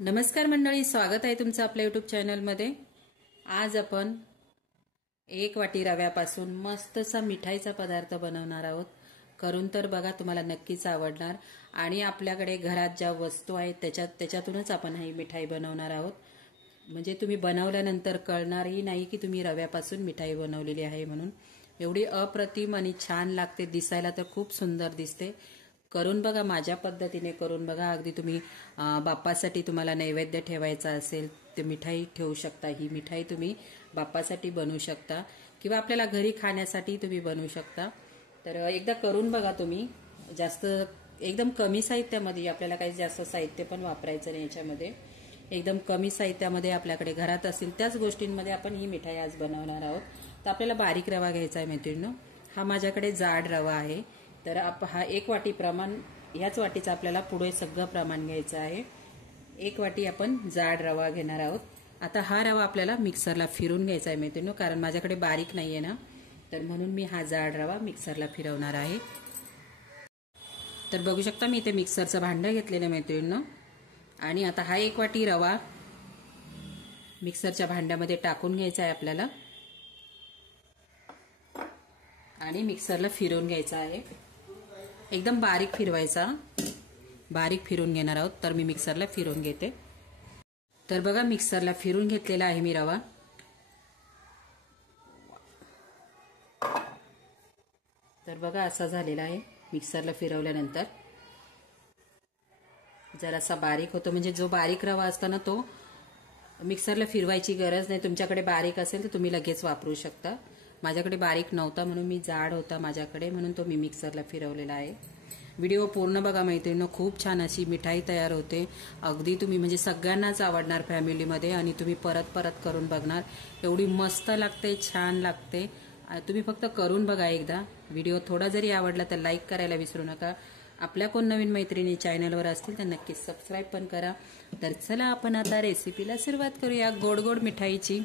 नमस्कार मंडळी, स्वागत आहे तुमचं आपल्या यूट्यूब चॅनलमध्ये। आज आपण 1 वाटी रव्यापासून मस्तसा मिठाईचा पदार्थ बनवणार आहोत। करून तर बघा, तुम्हाला नक्कीच आवडणार। आणि आपल्याकडे घरात ज्या वस्तू आहेत त्याच्यातूनच आपण ही मिठाई बनवणार आहोत। म्हणजे तुम्ही बनवल्यानंतर कळणारही नाही की तुम्ही रव्यापासून मिठाई बनवलेली आहे म्हणून। एवढी अप्रतिम आणि छान लागते, दिसायला तर खूप सुंदर दिसते। करून बघा, माझ्या पद्धतीने करून बघा। अगदी तुम्ही बाप्पासाठी तुम्हाला नैवेद्य ठेवायचा असेल तर मिठाई ठेवू शकता। ही मिठाई तुम्ही बाप्पासाठी बनवू शकता किंवा आपल्याला घरी खाण्यासाठी तुम्ही बनवू शकता। तर एकदा करून बघा तुम्ही। जास्त एकदम कमी साहित्यामध्ये, आपल्याला काही जास्त साहित्य पण वापरायचं नाही याच्यामध्ये। एकदम कमी साहित्यामध्ये आपल्याकडे घरात असेल त्याच गोष्टींमध्ये आपण ही मिठाई आज बनवणार आहोत। तर आपल्याला बारीक रवा घ्यायचा आहे मैत्रिणींनो। हा माझ्याकडे जाड रवा आहे। तर हा 1 वाटी प्रमाण, ह्याच वाटीचं आपल्याला पुढे सगळं प्रमाण घ्यायचं आहे। 1 वाटी आपण जाड रवा घेणार आहोत। आता हा रवा आपल्याला मिक्सरला फिरून घ्यायचा आहे मैत्रिणींनो, कारण माझ्याकडे बारीक नाहीये ना, तर म्हणून मी हा जाड रवा मिक्सरला फिरवणार आहे। तर बघू शकता, मी इथे मिक्सरचं भांडं घेतलेलं आहे मैत्रिणींनो। आणि आता हा 1 वाटी रवा मिक्सरच्या भांड्यामध्ये टाकून घ्यायचा आहे आपल्याला आणि मिक्सरला फिरवून घ्यायचा आहे। एकदम बारीक फिरवायचा, बारीक फिरून घेणार आहोत। तर मी मिक्सरला फिरवून घेते। तर बघा, मिक्सरला फिरून घेतलेला आहे मी रवा। तर बघा, असा झालेला आहे मिक्सरला फिरवल्यानंतर। जरासा बारीक होतो, म्हणजे जो बारीक रवा असतो ना तो मिक्सरला फिरवायची गरज नाही। तुमच्याकडे बारीक असेल तर तुम्ही लगेच वापरू शकता। माझ्याकडे बारीक नव्हता म्हणून मी जाड होता माझ्याकडे, म्हणून तो मी मिक्सरला फिरवलेला आहे। व्हिडिओ पूर्ण बघा मैत्रिणींनो, खूप छान अशी मिठाई तयार होते। अगदी तुम्ही म्हणजे सगळ्यांनाच आवडणार फॅमिलीमध्ये, आणि तुम्ही परत परत करून बघणार। एवढी मस्त लागते, छान लागते। तुम्ही फक्त करून बघा एकदा। व्हिडिओ थोडा जरी आवडला तर लाईक करायला विसरू नका। आपल्या कोण नवीन मैत्रिणी चॅनलवर असतील तर नक्कीच सबस्क्राईब पण करा। तर चला, आपण आता रेसिपीला सुरुवात करूया गोड गोड मिठाईची।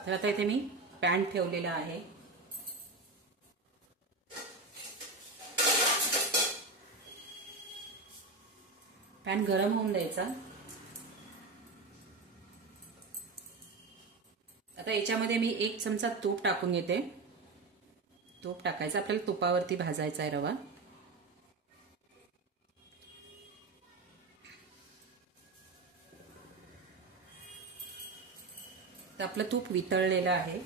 तर आता इथे मी पॅन ठेवलेला आहे। पॅन गरम होऊन द्यायचा। आता याच्यामध्ये मी 1 चमचा तूप टाकून घेते। तूप टाकायचं, आपल्याला तुपावरती भाजायचा आहे रवा। तर आपलं तूप वितळलेलं आहे।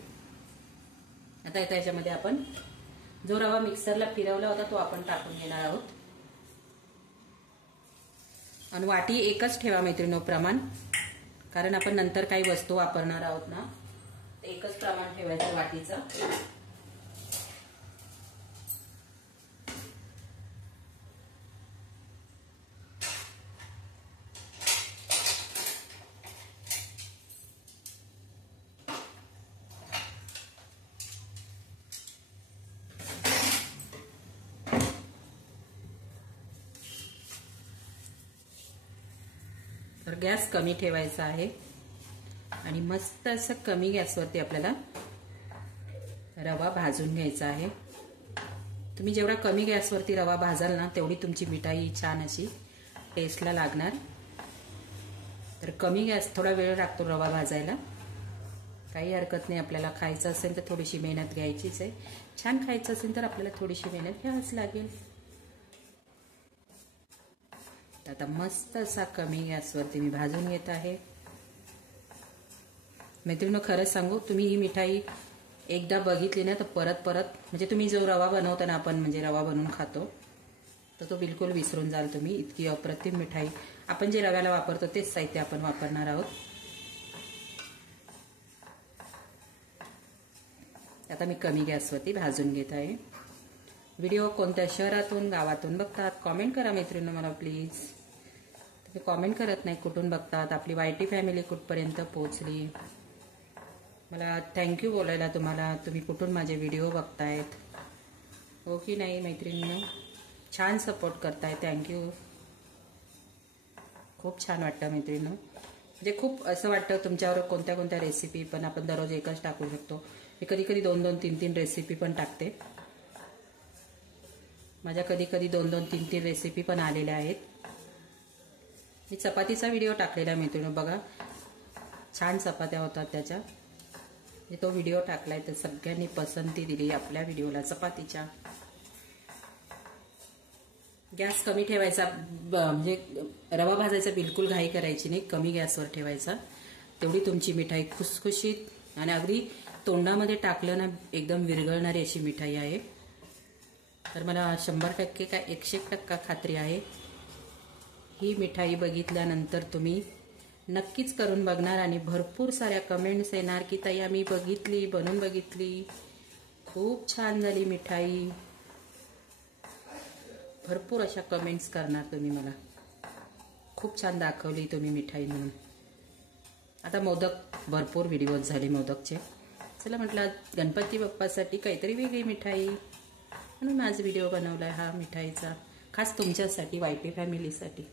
आता याच्यामध्ये आपण जो रवा मिक्सरला फिरवला होता तो आपण टाकून घेणार आहोत। आणि वाटी एकच ठेवा मैत्रिणींनो प्रमाण, कारण आपण नंतर काही वस्तू वापरणार आहोत ना, एकच प्रमाण ठेवायचं वाटीचं। तर गॅस कमी ठेवायचा आहे आणि मस्त असं कमी गॅसवरती आपल्याला रवा भाजून घ्यायचा आहे। तुम्ही जेवढा कमी गॅसवरती रवा भाजाल ना, तेवढी तुमची मिठाई छान अशी टेस्टला लागणार। तर कमी गॅस, थोडा वेळ लागतो रवा भाजायला, काही हरकत नाही। आपल्याला खायचं असेल तर थोडीशी मेहनत घ्यायचीच आहे। छान खायचं असेल तर आपल्याला थोडीशी मेहनत घ्यावीच लागेल। आता मस्त असा कमी गॅसवरती मी भाजून घेत आहे। मैत्रिणींनो, खरंच सांगू, तुम्ही ही मिठाई एकदा बघितली ना तर परत परत, म्हणजे तुम्ही जो रवा बनवता ना, आपण म्हणजे रवा बनवून खातो, तर तो बिलकुल विसरून जाल तुम्ही। इतकी अप्रतिम मिठाई। आपण जे रव्याला वापरतो तेच साहित्य आपण वापरणार आहोत। आता मी कमी गॅसवरती भाजून घेत आहे। व्हिडिओ कोणत्या शहरातून गावातून बघतात कॉमेंट करा मैत्रिणींनो मला प्लीज। तुम्ही कॉमेंट करत नाही, कुठून बघतात, आपली वायटी फॅमिली कुठपर्यंत पोहोचली। मला थँक्यू बोलायला तुम्हाला, तुम्ही कुठून माझे व्हिडिओ बघतायत, हो की नाही मैत्रिणींनो? छान सपोर्ट करताय, थँक्यू। खूप छान वाटतं मैत्रिणींनो, म्हणजे खूप असं वाटतं तुमच्यावर कोणत्या कोणत्या रेसिपी पण आपण दररोज एकच टाकू शकतो। मी कधी कधी 2-2, 3-3 रेसिपी पण टाकते। माझ्या कधी कधी 2-2, 3-3 रेसिपी पण आलेल्या आहेत। मी चपातीचा व्हिडिओ टाकलेला मैत्रिणी, बघा छान चपात्या होतात त्याच्या. मी तो व्हिडिओ टाकलाय तर सगळ्यांनी पसंती दिली आपल्या व्हिडिओला चपातीच्या. गॅस कमी ठेवायचा, म्हणजे रवा भाजायचा बिलकुल घाई करायची नाही, कमी गॅसवर ठेवायचा. तेवढी तुमची मिठाई खुसखुशीत आणि अगदी तोंडामध्ये टाकलं ना एकदम विरघळणारी अशी मिठाई आहे. तर मला 100% काय 101% खात्री आहे, ही मिठाई बघितल्यानंतर तुम्ही नक्कीच करून बघणार आणि भरपूर साऱ्या कमेंट्स येणार की ताई आम्ही बघितली, बनवून बघितली, खूप छान झाली मिठाई. भरपूर अशा कमेंट्स करणार तुम्ही मला, खूप छान दाखवली तुम्ही मिठाई म्हणून. आता मोदक भरपूर व्हिडिओज झाले मोदकचे. चला म्हटलं गणपती बाप्पासाठी काहीतरी वेगळी मिठाई म्हणून आज व्हिडिओ बनवलाय हा मिठाईचा, खास तुमच्यासाठी, वायटी फॅमिलीसाठी.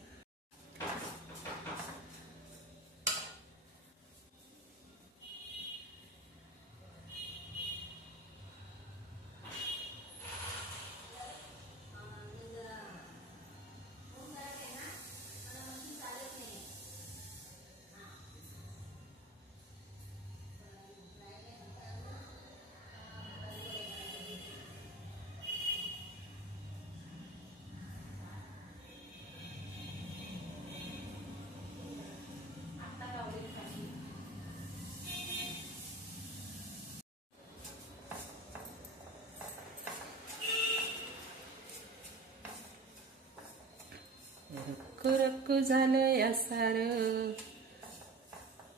रक्क झालं या सार,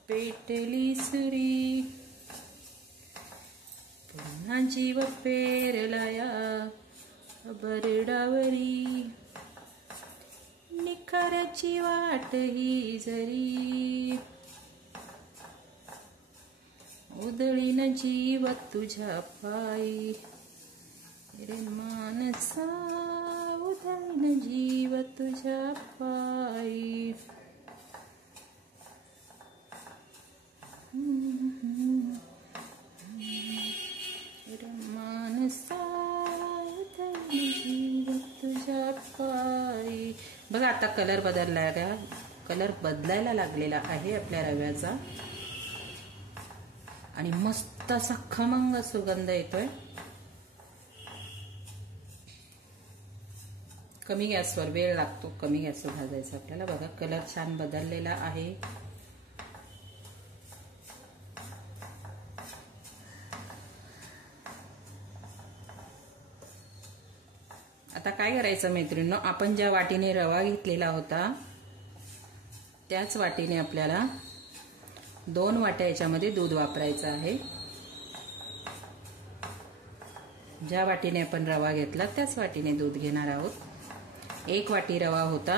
पेटली सुरी, पुन्हा जीव पेरला या बरडावरी, निखाराची वाट ही जरी, उधळीन जीव तुझ्या पायी, रे मानसा उधळीन जीव तुझ्या पायी. रे मानसा उधळीन जीव तुझ्या पायी. बघा आता कलर बदलायला लागलेला आहे आपल्या रव्याचा आणि मस्त असा खमंग सुगंध येतोय. कमी गॅसवर, वेळ लागतो कमी गॅसवर भाजायचा आपल्याला. बघा कलर छान बदललेला आहे. आता काय करायचं मैत्रिणींनो, आपण ज्या वाटीने रवा घेतलेला होता त्याच वाटीने आपल्याला 2 वाट्या याच्यामध्ये दूध वापरायचं आहे. ज्या वाटीने आपण रवा घेतला त्याच वाटीने दूध घेणार आहोत. 1 वाटी रवा होता,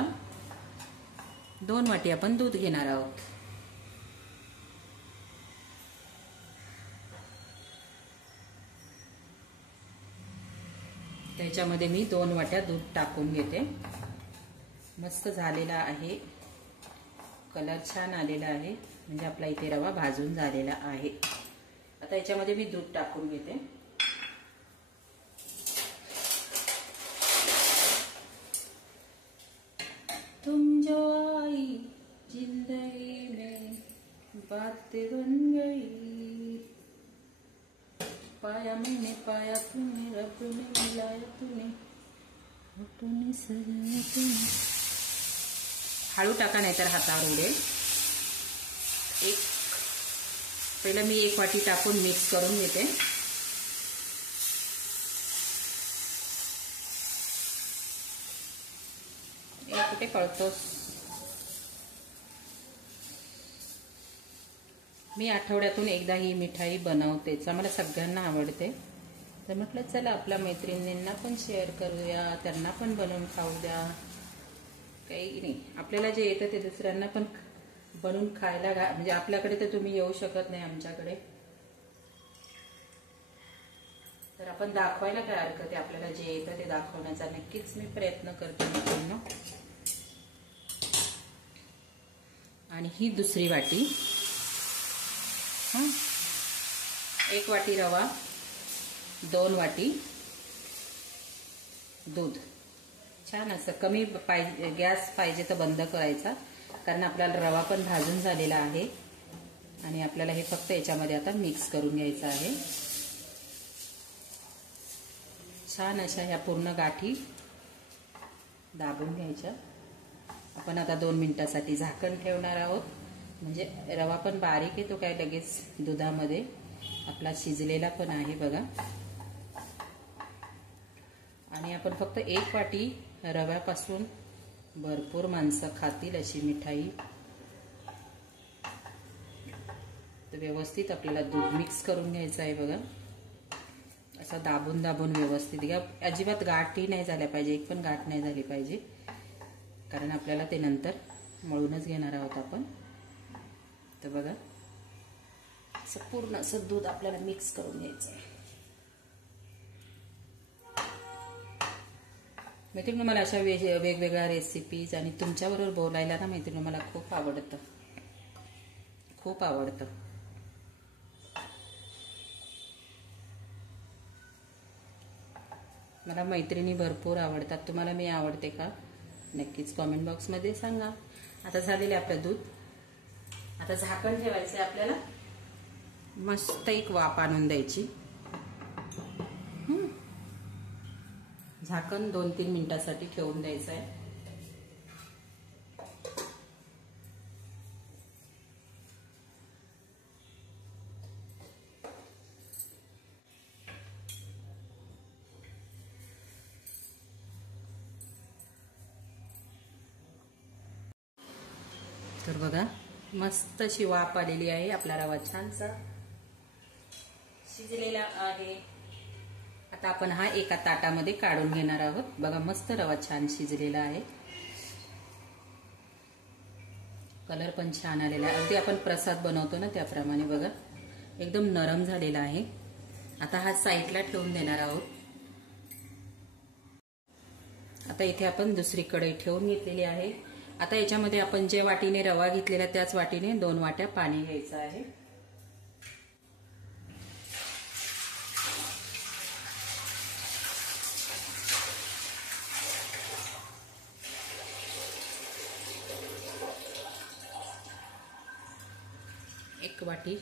2 वाटी आपण दूध घेणार आहोत. त्याच्यामध्ये मी 2 वाट्या दूध टाकून घेते. मस्त झालेला आहे, कलर छान आलेला आहे, म्हणजे आपला इथे रवा भाजून झालेला आहे. आता याच्यामध्ये मी दूध टाकून घेते. तुम जो आई जिंदगी में बात बन गई, पाया मैंने पाया तूने, रब ने मिलाया तूने, तूने सजाया तूने. हळू टाका नाहीतर हातावर उडेल. पहिलं मी 1 वाटी टाकून मिक्स करून घेते. कुठे कळतोस. मी आठवड्यातून एकदा ही मिठाई बनवतेच, आम्हाला सगळ्यांना आवडते. तर म्हटलं चला आपल्या मैत्रिणींना पण शेअर करूया, त्यांना पण बनवून खाऊ द्या. काही नाही, आपल्याला जे येतं ते दुसऱ्यांना पण बनवून खायला म्हणजे आपल्याकडे तर तुम्ही येऊ शकत नाही आमच्याकडे, तर आपण दाखवायला काय हरकत आहे. आपल्याला जे येतं ते दाखवण्याचा नक्कीच मी प्रयत्न करते मित्रांनो. आणि ही दुसरी वाटी, 1 वाटी रवा, 2 वाटी दूध. छान असं कमी पाहिजे, गॅस पाहिजे तर बंद करायचा कारण आपल्याला रवा पण भाजून झालेला आहे आणि आपल्याला हे फक्त याच्यामध्ये आता मिक्स करून घ्यायचं आहे। छान अशा ह्या पूर्ण गाठी दाबून घ्यायच्या। आपण आता 2 मिनिटांसाठी झाकण ठेवणार आहोत, म्हणजे रवा पण बारीक आहे, तो काय लगेच दुधामध्ये आपला शिजलेला पण आहे बघा। आणि आपण फक्त 1 वाटी रव्यापासून भरपूर माणसं खातील अशी मिठाई। तर व्यवस्थित आपल्याला दूध मिक्स करून घ्यायचं आहे बघा, असं दाबून दाबून व्यवस्थित घ्या। अजिबात गाठी नाही झाल्या पाहिजे, एक पण गाठ नाही झाली पाहिजे, कारण आपल्याला ते नंतर मळूनच घेणार आहोत आपण। तर बघा असं पूर्ण असं दूध आपल्याला मिक्स करून घ्यायचं आहे। मैत्रिणी, मला अशा वेगवेगळ्या रेसिपीज आणि तुमच्याबरोबर बोलायला ना मैत्रिणी मला खूप आवडतं, खूप आवडतं। मला मैत्रिणी भरपूर आवडतात। तुम्हाला मी आवडते का नक्कीच कमेंट बॉक्समध्ये सांगा। आता झालेले आपलं दूध, आता झाकण ठेवायचे आपल्याला, मस्त एक वाफ आणून द्यायची। झाकण 2-3 मिनिटांसाठी ठेवून द्यायचं आहे। तर बघा मस्त अशी वाफ आलेली आहे, आपला रवा छानसा शिजलेला आहे। आता आपण हा एका ताटामध्ये काढून घेणार आहोत। बघा मस्त रवा छान शिजलेला आहे, कलर पण छान आलेला आहे, अगदी आपण प्रसाद बनवतो ना त्याप्रमाणे बघा एकदम नरम झालेला आहे। आता हा साईडला ठेवून देणार आहोत। आता इथे आपण दुसरी कढई ठेवून घेतलेली आहे। आता याच्यामध्ये आपण जे वाटीने रवा घेतलेला त्याच वाटीने 2 वाट्या पाणी घ्यायचं आहे। एक वाटी,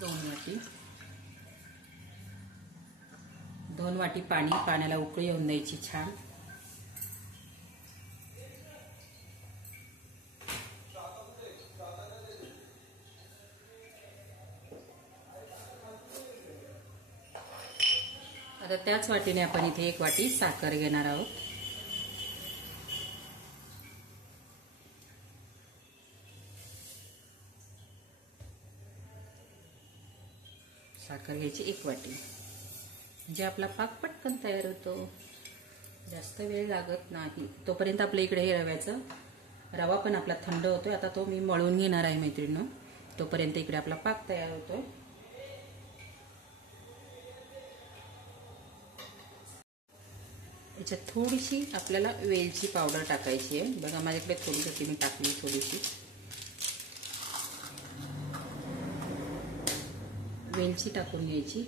2 वाटी, 2 वाटी पाणी, पाण्याला उकळी येऊन द्यायची छान। आता त्याच वाटीने आपण इथे 1 वाटी साखर घेणार आहोत। साखर घ्यायची 1 वाटी, म्हणजे आपला पाक पटकन तयार होतो, जास्त वेळ लागत नाही। तोपर्यंत आपल्या इकडे हे रवा पण आपला थंड होतोय। आता तो मी मळून घेणार आहे मैत्रिणींनो, तोपर्यंत इकडे आपला पाक तयार होतोय। याच्यात थोडीशी आपल्याला वेलची पावडर टाकायची आहे बघा, माझ्याकडे थोडीशी मी टाकली, थोडीशी वेलची टाकून घ्यायची।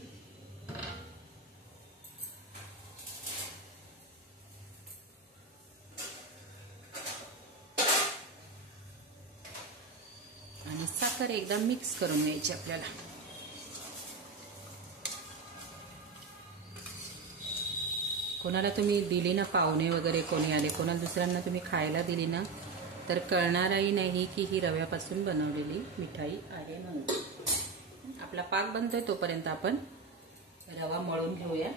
आणि साखर एकदा मिक्स करून घ्यायची आपल्याला। कोणाला तुम्ही दिली ना, पाहुणे वगैरे कोणी आले, कोणाला दुसऱ्यांना तुम्ही खायला दिली ना, तर कळणारही नाही की ही रव्यापासून बनवलेली मिठाई आहे म्हणून। आपला पाक बनतोय तोपर्यंत आपण रवा मळून घेऊया।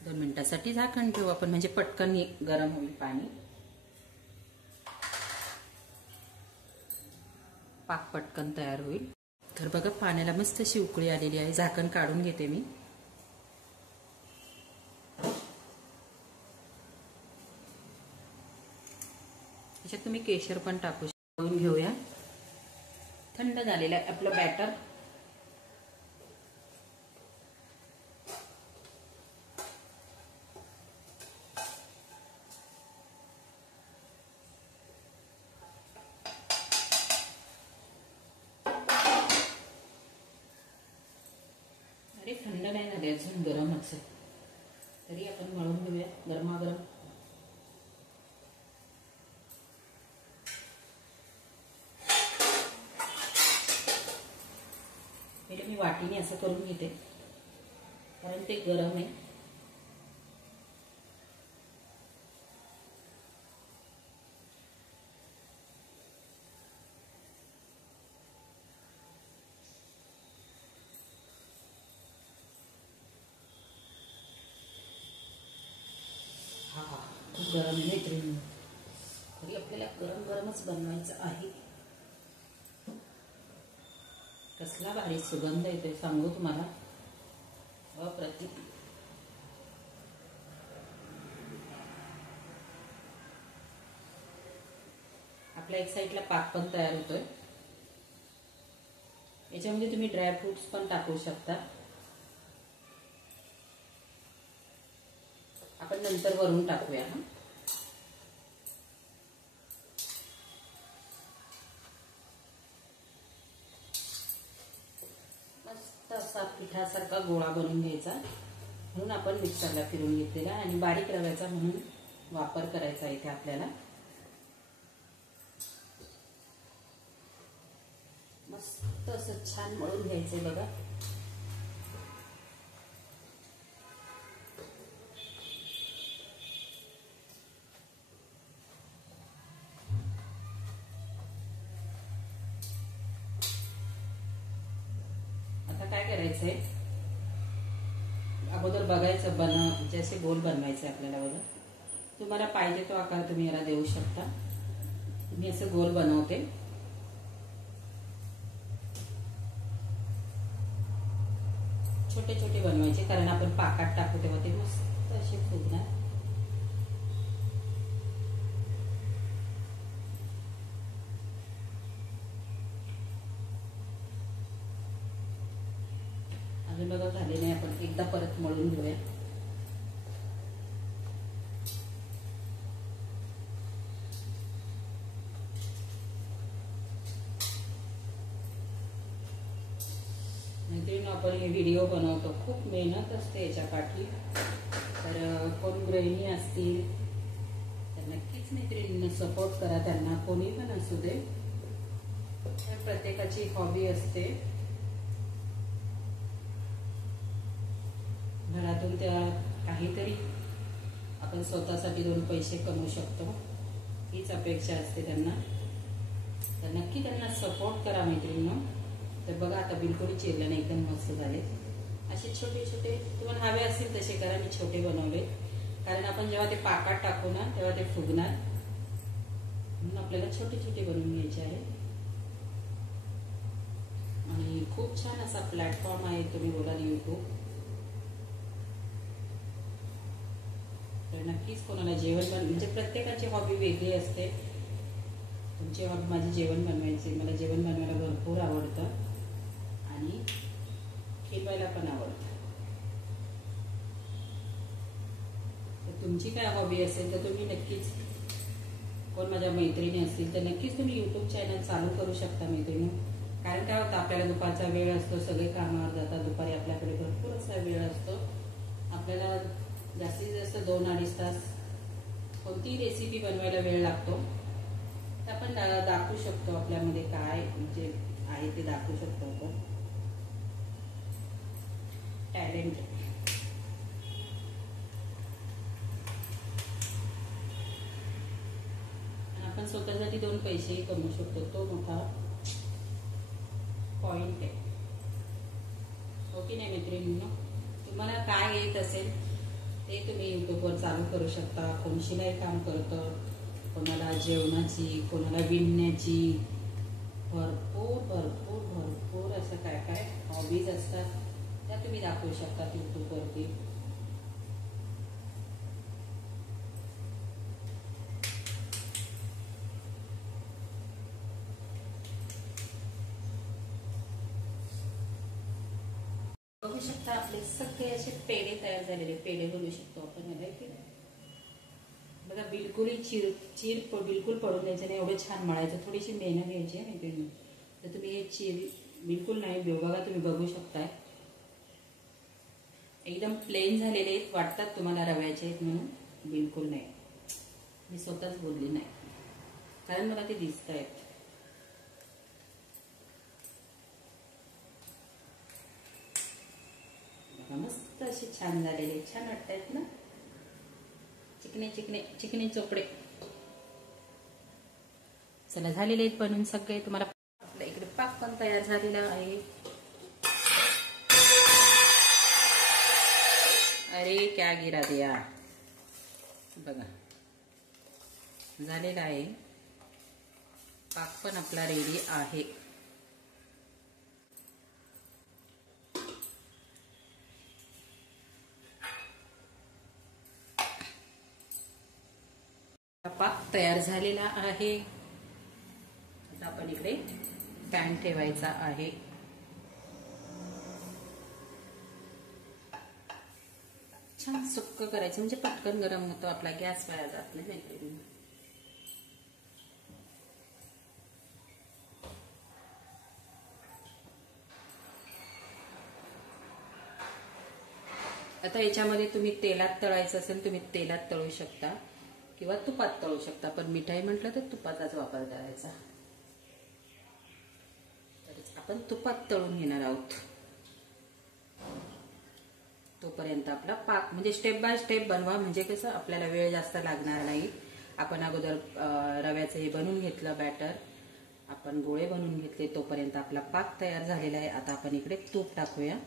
2 मिनिटांसाठी झाकण ठेवू आपण, म्हणजे पटकन गरम होईल पाणी, पाक पटकन तयार होईल। तर बघा पाण्याला मस्त अशी उकळी आलेली आहे, झाकण काढून घेते मी। याच्यात तुम्ही केशर पण टाकू शकता। घेऊया, थंड झालेलं आहे आपलं बॅटर। हे थंड नाही झाले, अजून गरमच आहे. तरी आपण मळून घेऊया गरमागरम. पहिले मी वाटीने असं करून घेते कारण ते गरम आहे. हा खूप गरम आहे मैत्रिणी. तरी आपल्याला गरम गरमच बनवायचं आहे. कसला भारी सुगंध येतोय सांगू तुम्हाला, अप्रतिम. आपल्या एक साईडला पाक पण तयार होतोय. याच्यामध्ये तुम्ही ड्रायफ्रुट्स पण टाकू शकता. आपण नंतर वरून टाकूया. मस्त असा पिठासारखा गोळा बनवून घ्यायचा. म्हणून आपण मिक्सरला फिरवून घेतलेला आणि बारीक रव्याचा म्हणून वापर करायचा इथे आपल्याला. मस्त असं छान मळून घ्यायचंय बघा. काय करायचंय, अगोदर बघायचं जसे गोल बनवायचे आपल्याला. बघा तुम्हाला पाहिजे तो आकार तुम्ही याला देऊ शकता. मी असं गोल बनवते. छोटे छोटे बनवायचे कारण आपण पाकात टाकू तेव्हा ते मस्त असे फुगणार. बघा झाले नाही, आपण एकदा परत मळून घेऊया. मैत्रिणी आपण हे व्हिडिओ बनवतो, खूप मेहनत असते याच्या पाठी. तर कोण गृहिणी असतील तर नक्कीच मैत्रिणींना सपोर्ट करा. त्यांना कोणी पण असू दे, प्रत्येकाची हॉबी असते. घरातून त्या काहीतरी आपण स्वतःसाठी 2 पैसे कमवू शकतो, हीच अपेक्षा असते त्यांना. तर नक्की त्यांना सपोर्ट करा मैत्रिणींनो. तर बघा आता बिलकुल चिरले नाही, एकदम मस्त झाले. असे छोटे छोटे तुम्हाला हवे असतील तसे करा. मी छोटे बनवले कारण आपण जेव्हा ते पाकात टाकू ना तेव्हा ते फुगणार, म्हणून आपल्याला छोटे छोटे बनवून घ्यायचे आहे. आणि खूप छान असा प्लॅटफॉर्म आहे, तुम्ही बोलाल YouTube. तर नक्कीच कोणाला जेवण म्हणजे प्रत्येकाची हॉबी वेगळी असते. तुमची हॉबी माझी जेवण बनवायची. मला जेवण बनवायला भरपूर आवडतं आणि खेळवायला पण आवडतं. तर तुमची काय हॉबी असेल तर तुम्ही नक्कीच, कोण माझ्या मैत्रिणी असतील तर नक्कीच तुम्ही YouTube चॅनल चालू करू शकता मैत्रिणी. कारण काय होतं, आपल्याला दुपारचा वेळ असतो, सगळे कामावर जातात. दुपारी आपल्याकडे भरपूर असा वेळ असतो. आपल्याला जास्तीत जास्त 2-2.5 तास कोणतीही रेसिपी बनवायला वेळ लागतो. तर आपण दाखवू शकतो आपल्यामध्ये काय म्हणजे आहे ते दाखवू शकतो आपण. टॅलेंट. आपण स्वतःसाठी 2 पैसेही कमवू शकतो. तो मोठा पॉइंट आहे, हो की नाही मैत्रिणींनो. तुम्हाला काय येत असेल ते तुम्ही YouTubeवर चालू करू शकता. कोण शिलाई काम करतं, कोणाला जेवणाची, कोणाला विणण्याची, भरपूर भरपूर भरपूर असं काय काय हॉबीज असतात त्या तुम्ही दाखवू शकता YouTubeवरती. बघू शकता आपले सगळे असे पेढे तयार झालेले. पेढे बनवू शकतो आपण याला, की बघा बिलकुल चीर बिलकुल पडून द्यायचं नाही. एवढं छान मळायचं. थोडीशी मेहनत घ्यायची आहे मैत्रिणी. तर तुम्ही हे चीर बिलकुल नाही, बघा तुम्ही बघू शकताय. एकदम प्लेन झालेले आहेत, वाटतात तुम्हाला रव्याचे आहेत म्हणून. बिलकुल नाही, मी स्वतःच बोलली नाही, कारण मला ते दिसत आहेत. मस्त असे छान झालेले, छान वाटतात ना, चिकने चिकने चिकने चोपडे. चला, झालेले आहेत बनून सगळे. तुम्हाला आपल्या इकडे पाक पण तयार झालेला आहे. अरे क्या गिरा दिया, बघा झालेला आहे पाक, पण आपला रेडी आहे. पाक तयार झालेला आहे. आता आपण इकडे पॅन ठेवायचा आहे. छान सुक्क करायचं म्हणजे पटकन गरम होतो, आपला गॅस वाया जात नाही. माहिती आता याच्यामध्ये तुम्ही तेलात तळायचं असेल तुम्ही तेलात तळू शकता किंवा तुपात तळू शकता, पण मिठाई म्हटलं तर तुपाचाच वापर करायचा. तर आपण तुपात तळून घेणार आहोत. तोपर्यंत आपला पाक म्हणजे स्टेप बाय स्टेप बनवा, म्हणजे कसं आपल्याला वेळ जास्त लागणार नाही. आपण अगोदर रव्याचं हे बनवून घेतलं बॅटर, आपण गोळे बनवून घेतले, तोपर्यंत आपला पाक तयार झालेला आहे. आता आपण इकडे तूप टाकूया.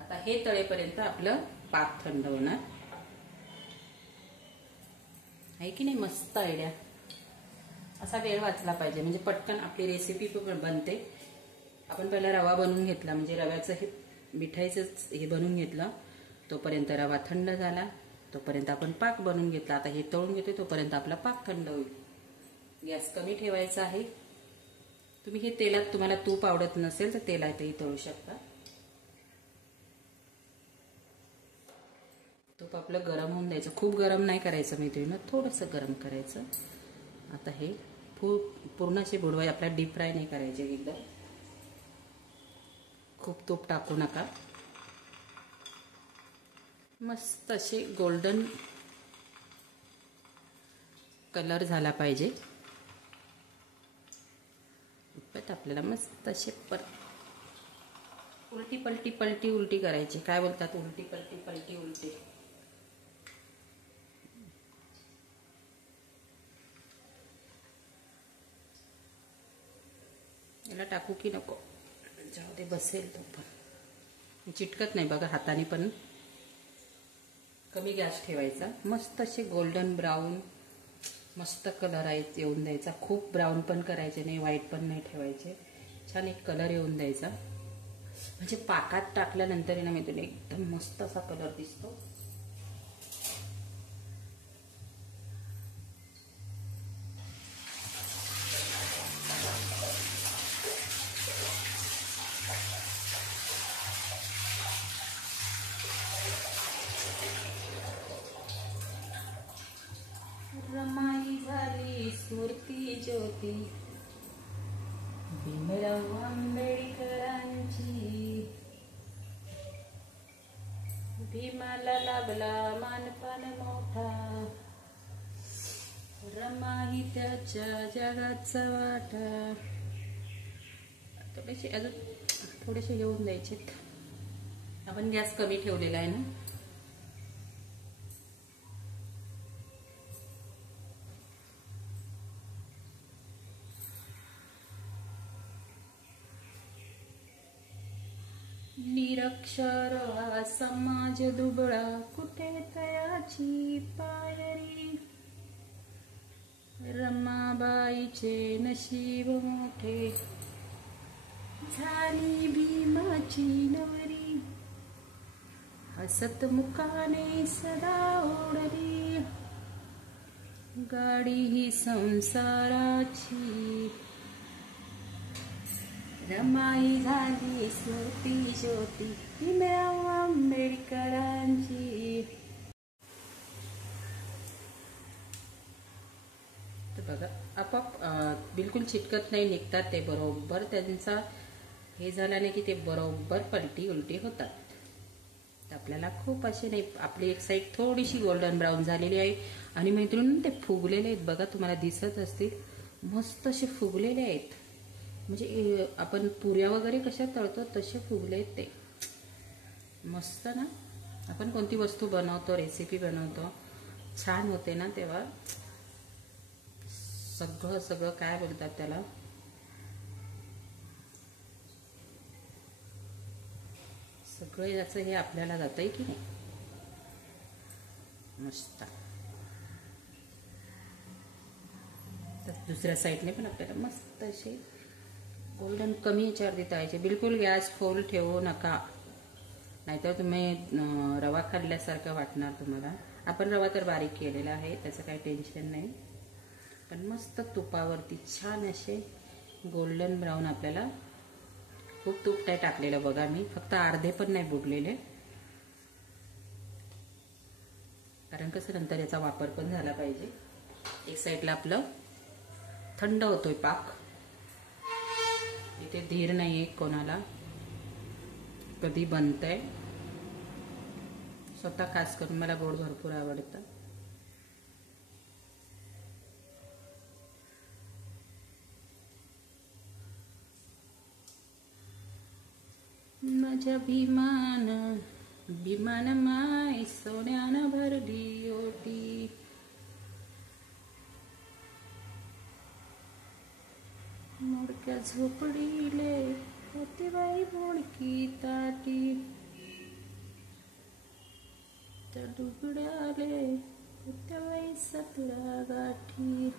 आता हे तळेपर्यंत आपलं पाक थंड होणार आहे की नाही. मस्त आयडिया, असा वेळ वाचला पाहिजे म्हणजे पटकन आपली रेसिपी पण बनते. आपण पहिला रवा बनवून घेतला, म्हणजे रव्याचं हे मिठाईचं हे बनवून घेतलं, तोपर्यंत रवा थंड झाला, तोपर्यंत आपण पाक बनवून घेतला. आता हे तळून घेतोय, तोपर्यंत आपला पाक थंड होईल. गॅस कमी ठेवायचा आहे. तुम्ही हे तेलात, तुम्हाला तूप आवडत नसेल तर तेलातही तळू शकता. तूप आपलं गरम होऊन द्यायचं, खूप गरम नाही करायचं मैत्रिणींनो, थोडंसं गरम करायचं. आता हे पूर्ण असे बुडवाय, आपल्याला डीप फ्राय नाही करायचे एकदम. खूप तूप टाकू नका. मस्त असे गोल्डन कलर झाला पाहिजे. आपल्याला मस्त असे उलटी पलटी पलटी उलटी करायची. काय बोलतात, उलटी पलटी पलटी उलटी. याला टाकू की नको, जाऊ दे, बसेल तो पण, चिटकत नाही बघा हाताने. पण कमी गॅस ठेवायचा. मस्त असे गोल्डन ब्राऊन मस्त कलर येऊन द्यायचा. खूप ब्राऊन पण करायचे नाही, व्हाईट पण नाही ठेवायचे. छान एक कलर येऊन द्यायचा, म्हणजे पाकात टाकल्यानंतर ना मी एकदम मस्त असा कलर दिसतो. रमाई झाली स्मृती ज्योती भीमराव आंबेडकरांची, भीमाला लाभला मानपान मोठा, रमाई त्याच्या जगाचा वाटा. थोडेसे अजून थोडेसे येऊन द्यायचे. आपण गॅस कमी ठेवलेला आहे ना. निरक्षर हा समाज दुबळा, कुठे तयाची पायरी, रमाबाईचे नशीब मोठे, झाली भीमाची नवरी, हसत मुखाने सदा ओढली, गाडी ही संसाराची, रमाई झाली स्मृती ज्योती भीमराव आंबेडकरांची. तर बघा, आपाप बिलकुल चिटकत नाही, निघतात ते बरोबर. त्यांचा हे झाल्याने की ते बरोबर पलटी उलटी होतात. तर आपल्याला खूप असे नाही, आपली एक साईड थोडीशी गोल्डन ब्राऊन झालेली आहे. आणि मैत्रिणी ते फुगलेले आहेत बघा, तुम्हाला दिसत असतील, मस्त असे फुगलेले आहेत. म्हणजे आपण पुऱ्या वगैरे कशा तळतो तसे फुगले आहेत ते. मस्त ना. आपण कोणती वस्तू बनवतो, रेसिपी बनवतो, छान होते ना तेव्हा सगळं सगळं काय बोलतात त्याला, सगळं याचं हे आपल्याला जातंय की नाही. मस्त. तर दुसऱ्या साईडने पण आपल्याला मस्त असे गोल्डन कमी याच्यावर देता यायचे. बिलकुल गॅस फुल ठेवू नका, नाहीतर तुम्ही रवा खाल्ल्यासारखं वाटणार तुम्हाला. आपण रवा तर बारीक केलेला आहे, त्याचं काही टेन्शन नाही. पण मस्त तुपावरती छान असे गोल्डन ब्राऊन, आपल्याला खूप तूप नाही टाकलेलं बघा मी, फक्त अर्धे पण नाही बुडलेले, कारण कसं नंतर याचा वापर पण झाला पाहिजे. एक साईडला आपलं थंड होतोय पाक. इथे धीर नाहीये कोणाला, कधी बनतंय. स्वतः खास करून मला गोड भरपूर आवडतं. माझ्या विमान माय सोन्यानं भरली ओटी. मोडक्या झोपडीले होती बाई मोडकी ताटी, त्या डुगड्याले होत्या बाई 17 गाठी.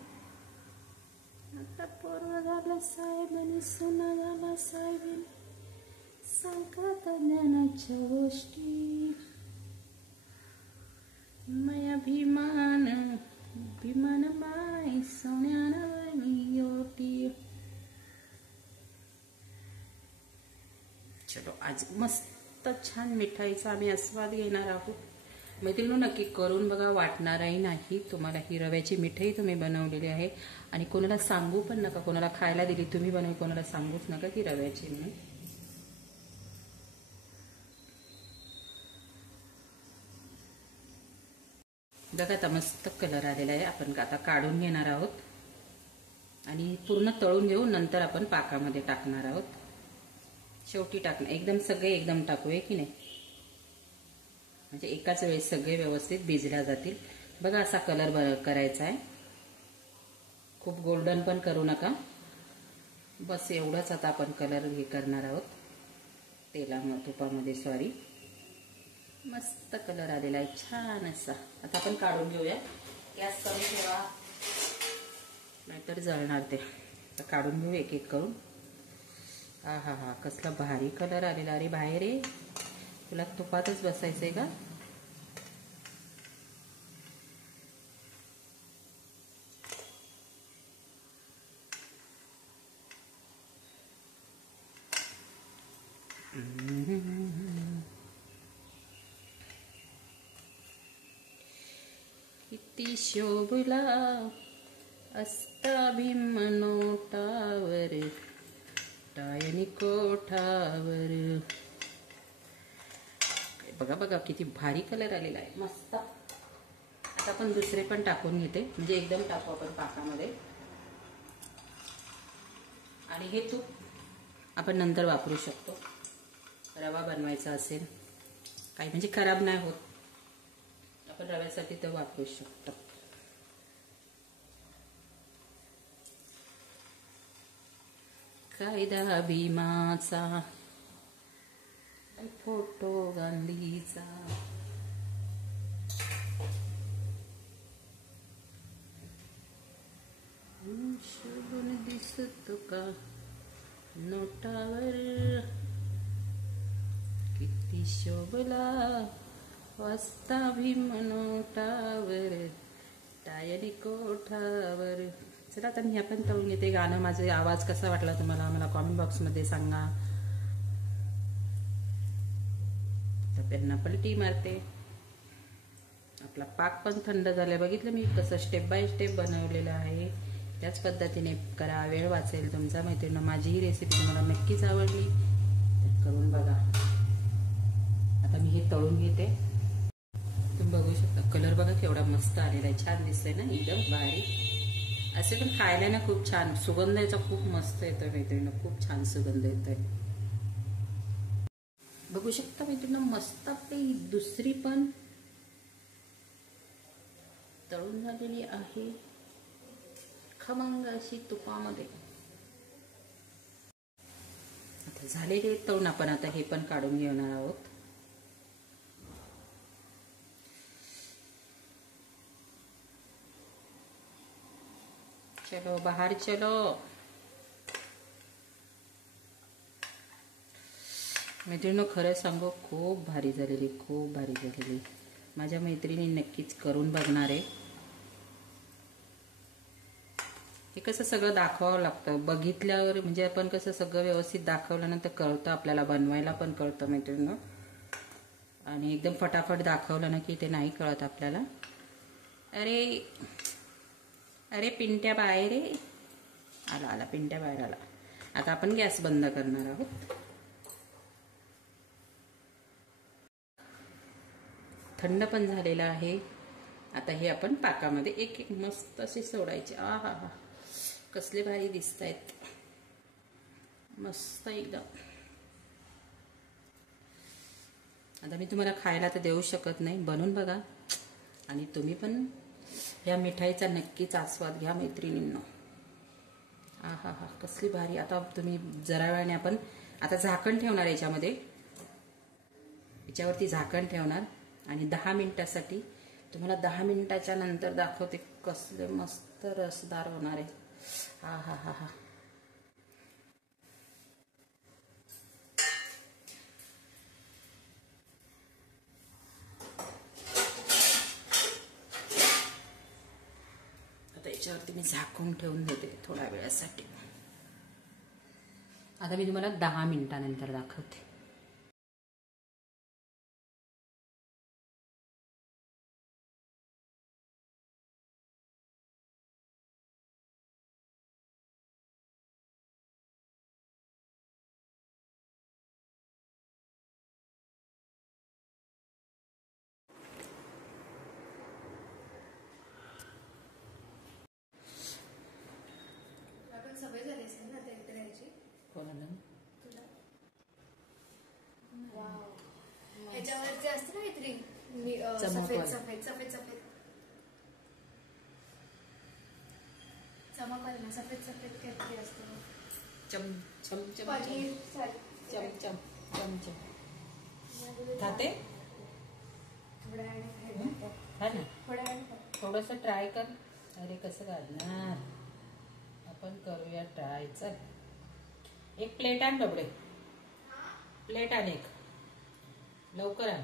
आता पोरगा झाला साहेब आणि सोना झाला साहेब, सांगतात ज्ञानाच्या गोष्टी. माया विमान माय सोन्यानं भरली ओटी. चलो, आज मस्त छान मिठाईचा आम्ही आस्वाद घेणार आहोत. मैत्रिणी नक्की करून बघा, वाटणारही नाही तुम्हाला. ही रव्याची मिठाई तुम्ही बनवलेली आहे आणि कोणाला सांगू पण नका. कोणाला खायला दिली तुम्ही बनवली, कोणाला सांगूच नका की रव्याची म्हणून. बघा आता मस्त कलर आलेला आहे. आपण आता काढून घेणार आहोत आणि पूर्ण तळून घेऊन नंतर आपण पाकामध्ये टाकणार आहोत. शेवटी टाकणं, एकदम सगळे एकदम टाकूया की नाही, म्हणजे एकाच वेळेस सगळे व्यवस्थित भिजल्या जातील. बघा असा कलर करायचा आहे. खूप गोल्डन पण करू नका, बस एवढंच. आता आपण कलर हे करणार आहोत तुपामध्ये सॉरी. मस्त कलर आलेला आहे छान असा. आता आपण काढून घेऊया. गॅस कमी ठेवा, नाहीतर जळणार ते. आता काढून घेऊ एक एक करून. हा हा हा, कसला भारी कलर आलेला. अरे बाहेर आहे, तुला तुपातच बसायचंय का? किती शोभला असता भीम नोटावर, टायनी कोठावर. बघा बघा किती भारी कलर आलेला आहे, मस्त. आता आपण दुसरे पण टाकून घेते, म्हणजे एकदम टाकू आपण पाकामध्ये. आणि हे तूप आपण नंतर वापरू शकतो. रवा बनवायचा असेल काही, म्हणजे खराब नाही होत, आपण रव्यासाठी तर वापरू शकतो. कायदा भीमाचा, फोटो गांधीचा. शोभून दिसतो का नोटावर, किती शोभला वाजता भीम नोटावर, टायनी कोठावर. चला आता मी आपण तळून घेते. गाणं माझे आवाज कसा वाटला तुम्हाला मला कॉमेंट बॉक्समध्ये सांगा. तर त्यांना पलटी मारते. आपला पाक पण थंड झालाय. बघितलं मी कसं स्टेप बाय स्टेप बनवलेलं आहे. त्याच पद्धतीने करा, वेळ वाचेल तुमचा. मैत्रिणी, माझी ही रेसिपी तुम्हाला नक्कीच आवडली तर करून बघा. आता मी हे तळून घेते. तुम्ही बघू शकता कलर बघा केवढा मस्त आलेला आहे, छान दिसतंय ना, एकदम भारी. असे पण खायला ना खूप छान सुगंध याचा खूप मस्त येतोय मैत्रिणी, खूप छान सुगंध येतोय. बघू शकता मैत्रिणी, मस्त आपली दुसरी पण तळून झालेली आहे, खमंग अशी तुपामध्ये. आता झालेले तळून आपण आता हे पण काढून घेणार आहोत. चलो बाहर चलो. मैत्रिणी खरं सांगू, खूप भारी झालेली, खूप भारी झालेली. माझ्या मैत्रिणी नक्कीच करून बघणार आहे. हे कसं सगळं दाखवावं लागतं, बघितल्यावर म्हणजे आपण कसं सगळं व्यवस्थित दाखवल्यानंतर कळतं आपल्याला, बनवायला पण कळतं मैत्रिणी. आणि एकदम फटाफट दाखवलं ना की ते नाही कळत आपल्याला. अरे अरे पिंट्या बाहेर रे, आला आला पिंट्या बाहेर आला. आता आपण गॅस बंद करणार आहोत. थंड पण झालेला आहे. आता हे आपण पाकामध्ये एक एक मस्त असे सोडायचे. आ हा हा, कसले भारी दिसत आहेत, मस्त एकदम. आता मी तुम्हाला खायला तर देऊ शकत नाही, बनवून बघा आणि तुम्ही पण या मिठाईचा नक्कीच आस्वाद घ्या मैत्रिणींनो. आ हा हा, कसली भारी. आता तुम्ही जरा वेळाने आपण आता झाकण ठेवणार याच्यामध्ये, याच्यावरती झाकण ठेवणार आणि 10 मिनिटासाठी. तुम्हाला 10 मिनिटाच्या नंतर दाखवते कसले मस्त रसदार होणार आहे. हा हा हा हा, आता याच्यावरती मी झाकून ठेवून देते थोड्या वेळासाठी. आता मी तुम्हाला 10 मिनिटानंतर दाखवते. सवय झाली असेल ना ते करायची. कोणाला? तुला. वाव, ह्याच्यावर जे असतं ना काहीतरी सफेद सफेद सफेद सफेद चमकवाल ना, सफेद सफेद काहीतरी असतं. चम चम चम पनीर चम चम चम चम खाते थोड्या वेळाने खायला. हा ना, थोड्या वेळाने थोडंसं ट्राय कर. अरे कसं घालणार, आपण करूया ट्राय. चल एक प्लेट आण बबडे, प्लेट आण एक, लवकर आण.